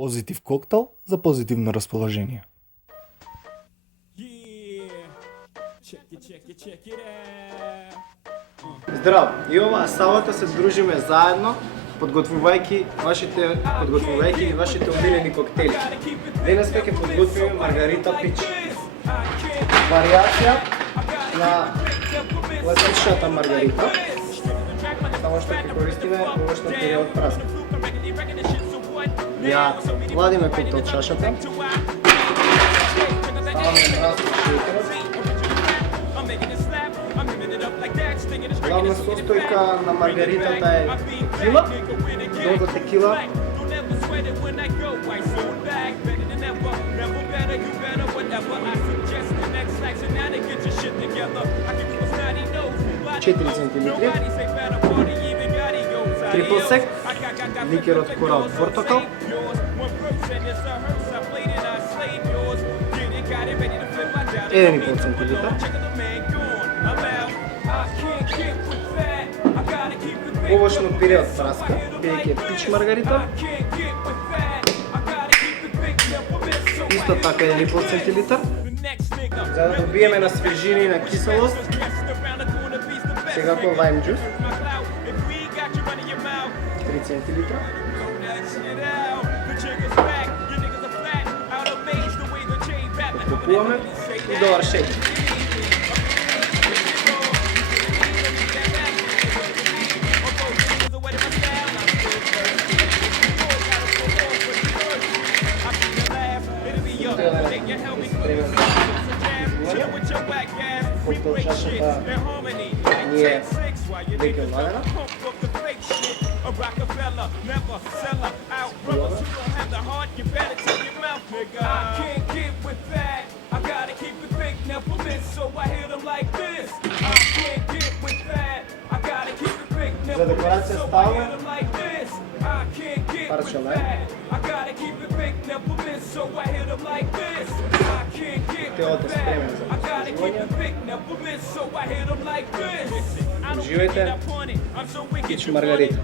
Позитив коктейл за позитивно разположение. Здрав! И ова сабота се дружиме заедно, подготвувајќи вашите омилени коктели. Денес ќе подготвиме маргарита пич. Варијација на класичната маргарита, само што ќе користиме овошта период праска. Ја владиме коктел чашата, ставаме мразко шејкерот. Главна состојка на маргаритата е текила, доза текила, четири центилитри, трипл сек, ликер од корал портокал, 1,5 центилитар, овошно пире од праска, бидејќи е пич маргарита, исто така 1,5 центилитар, за да добиеме на свежина и на киселост, секако лайм джус, 3 центилитра, откупуваме и добар шејк. Коктел чашата ни е веќе владена. За декорација ставаме парче лајм. Телото спремен за послужување. Уживајте пич маргарита.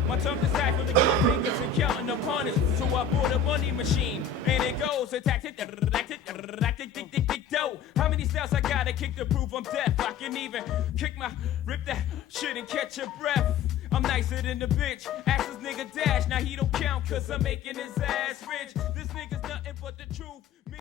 How many styles I gotta kick to prove I'm deaf? I can even kick my rip that shit and catch a breath. I'm nicer than the bitch. Ask this nigga Dash, now he don't count cause I'm making his ass rich. This nigga's nothing but the truth.